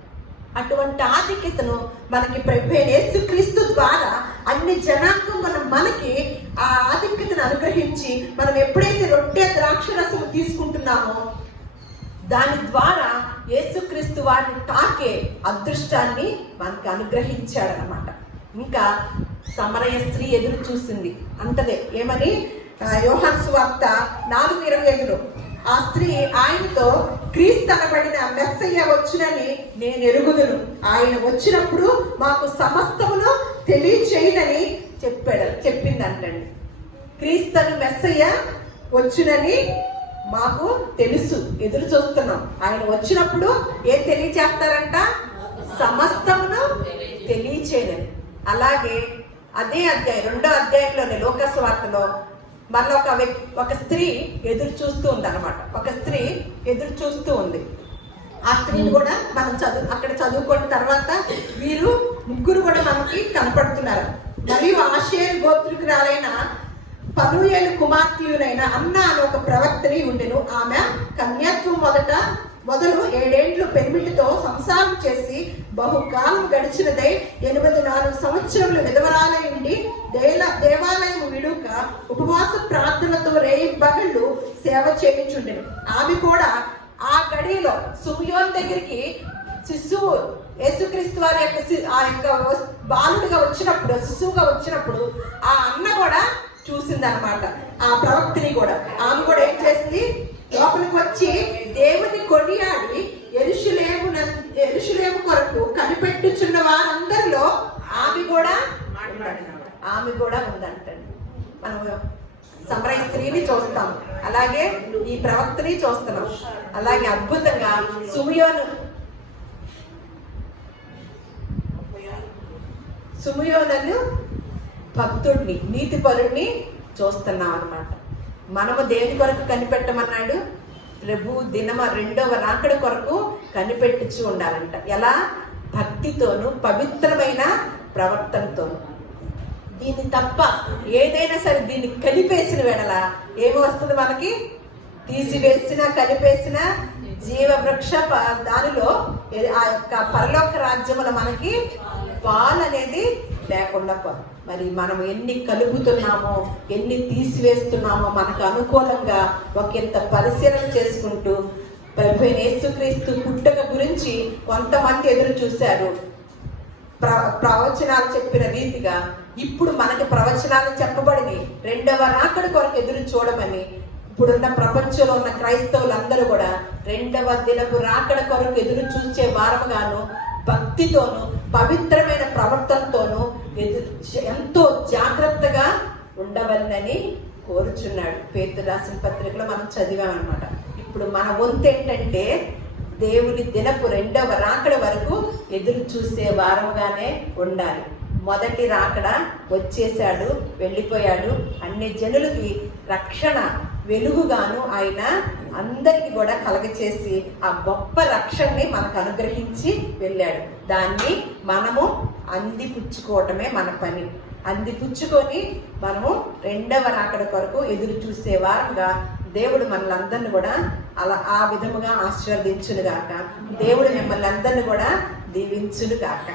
అటువంటి ఆధిక్యతను మనకి ప్రభు యేసుక్రీస్తు ద్వారా అన్ని జనాంగం మనకి ఆ ఆధిక్యతను అనుగ్రహించి, మనం ఎప్పుడైతే రొట్టె ద్రాక్షరసము తీసుకుంటున్నామో దాని ద్వారా యేసుక్రీస్తు వారిని తాకే అదృష్టాన్ని మనకి అనుగ్రహించాడనమాట. ఇంకా సమరయ స్త్రీ ఎదురు చూసింది అంటదే ఏమని? యోహాను సువార్త 4:25లో ఆ స్త్రీ ఆయనతో, క్రీస్తు అనబడిన మెస్సయ్య వచ్చునని నేను ఎరుగుదును, ఆయన వచ్చినప్పుడు మాకు సమస్తమును తెలియచేయనని చెప్పిందంటండి. క్రీస్తును మెస్సయ్య వచ్చునని మాకు తెలుసు, ఎదురు చూస్తున్నాం. ఆయన వచ్చినప్పుడు ఏం తెలియచేస్తారంట? సమస్తమును తెలియచేయనని. అలాగే అదే అధ్యాయం 2వ అధ్యాయంలోనే లోక సువార్తలో మళ్ళీ ఒక స్త్రీ ఎదురు చూస్తూ ఉంది అనమాట. ఒక స్త్రీ ఎదురు చూస్తూ ఉంది. ఆ స్త్రీని కూడా మనం అక్కడ చదువుకున్న తర్వాత వీరు ముగ్గురు కూడా మనకి కనపడుతున్నారు. మరియు ఆషేరు గోత్రికురాలైన పనూయేలు కుమార్తెయునైన అన్న అని ఒక ప్రవక్తని ఉండెను. ఆమె కన్యాత్వం మొదలు 7 ఏండ్లు పెనిమిటితో సంసారం చేసి బహుకాలం గడిచినదై 84 సంవత్సరములు విధవరాలై ఉండి దేవాలయం విడుక ఉపవాస ప్రార్థనతో రేయింబగళ్ళు సేవ చేయించుండెను. ఆమె కూడా ఆ గడిలో సుమియోన్ దగ్గరికి శిశువు యేసుక్రీస్తు వారి యొక్క బాలుడిగా వచ్చినప్పుడు, శిశువుగా వచ్చినప్పుడు ఆ అన్న కూడా చూసిందనమాట. ఆ ప్రవక్తిని కూడా ఆమె కూడా ఏం చేసింది? లోపలికి వచ్చి దేవుని కొనియాడి యెరూషలేము కొరకు కనిపెట్టుచున్న వారందరిలో ఆమె కూడా ఉందంటండి. మనం సమరయ స్త్రీని చూస్తాం, అలాగే ఈ ప్రవక్తని చూస్తున్నాం. అలాగే అద్భుతంగా సుమియోను భక్తుడిని, నీతిపరుడిని చూస్తున్నాం అన్నమాట. మనము దేని కొరకు కనిపెట్టమన్నాడు? ప్రభు దినమ 2వ రాకడ కొరకు కనిపెట్టుచు ఉండాలంట. ఎలా? భక్తితోను పవిత్రమైన ప్రవర్తనతోను. దీన్ని తప్ప ఏదైనా సరే దీన్ని కలిపేసిన వేళ ఏమి వస్తుంది మనకి? తీసివేసిన కలిపేసిన జీవవృక్ష దానిలో ఆ యొక్క పరలోక రాజ్యములో మనకి పాలు అనేది లేకుండా పోదు. మరి మనం ఎన్ని కలుపుతున్నామో, ఎన్ని తీసివేస్తున్నామో మనకు అనుకూలంగా ఒకంత పరిశీలన చేసుకుంటూ, ప్రభు యేసుక్రీస్తు పుట్టుక గురించి కొంతమంది ఎదురు చూశారు. ప్రవచనాలు చెప్పిన రీతిగా ఇప్పుడు మనకి ప్రవచనాలు చెప్పబడి 2వ రాకడ కొరకు ఎదురు చూడమని ఇప్పుడున్న ప్రపంచంలో ఉన్న క్రైస్తవులందరూ కూడా 2వ దినపు రాకడ కొరకు ఎదురు చూసే వారముగాను భక్తితోనూ పవిత్రమైన ప్రవర్తనతోనూ ఎంతో జాగ్రత్తగా ఉండవలనని కోరుచున్నాడు. పేతురు రాసిన పత్రికలో మనం చదివామన్నమాట. ఇప్పుడు మన వంతు ఏంటంటే దేవుని దినపు 2వ రాకడ వరకు ఎదురు చూసే వారముగానే ఉండాలి. మొదటి రాకడ వచ్చేసాడు, వెళ్ళిపోయాడు. అన్ని జనులకి రక్షణ వెలుగుగాను ఆయన అందరికి కూడా కలగచేసి ఆ గొప్ప రక్షణని మనకు అనుగ్రహించి వెళ్ళాడు. దాన్ని మనము అందిపుచ్చుకోవటమే మన పని. అందిపుచ్చుకొని మనము 2వ రాకడ కొరకు ఎదురు చూసే వారంగా దేవుడు మనల్ని అందరిని కూడా ఆ విధముగా ఆశీర్వదించును గాక. దేవుడు మిమ్మల్ని అందరిని కూడా దీవించును గాక.